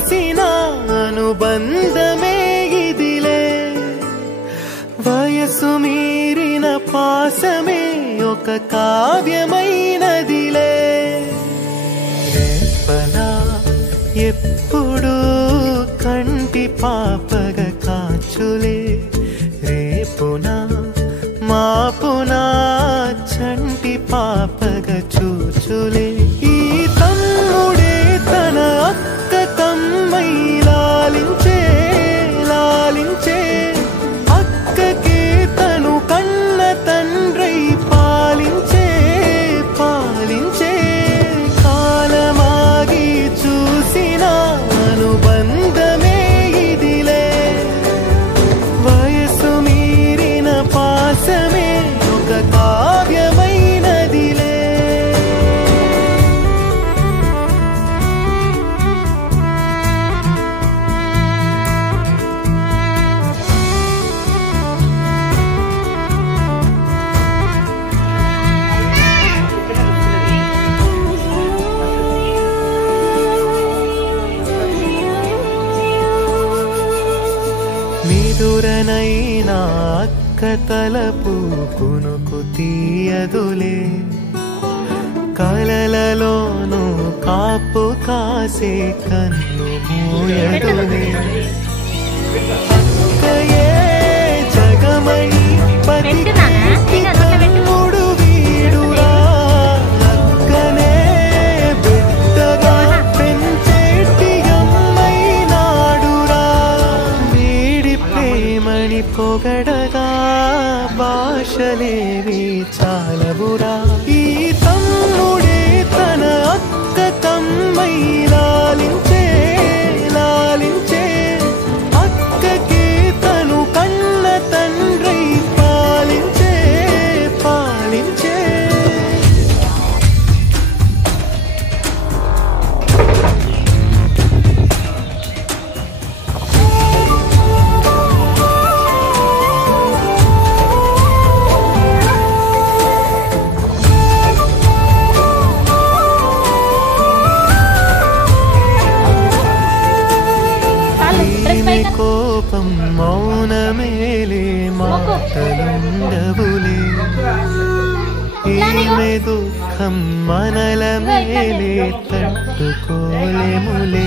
చూసిన అనుబంధమే ఇదిలే వయసు మీరిన పాసమే ఒక కావ్యమైనదిలే రేపనా ఎప్పుడు కంటి పాపగ కాచులే రేపునా మాపునా చంటి పాపగ చూచులే ఈ తమ్ముడే తన అక్క కమ్మై లాలించే లాలించే అక్కకే తను కన్న తండ్రై పాలించే పాలించే కాలమాగి చూసిన అనుబంధమే ఇదిలే వయసు మీరిన పాసమే ఒక కావ్యమైనదిలే నిదురనైనా అక్క తలపు కునుకు తీయదులే కలలలోనూ కాపు కాసే కన్ను మూయదులే అక్కయే జగమణి పతికి తమ్ముడు వీడురా అక్కనే బిడ్డగా పెంచేటి అమ్మైనాడురా వీడి ప్రేమని పొగడగా భాషలేవి చాలవురా ఈ తమ్ముడే తన అక్క కమ్మై లాలించే లాలించే అక్కకే తను కన్న తండ్రై పాలించే పాలించే కోపం మౌనమేలే మాటలుండవులే ఈమె దుఃఖం మనల మేలే తట్టుకోలేములే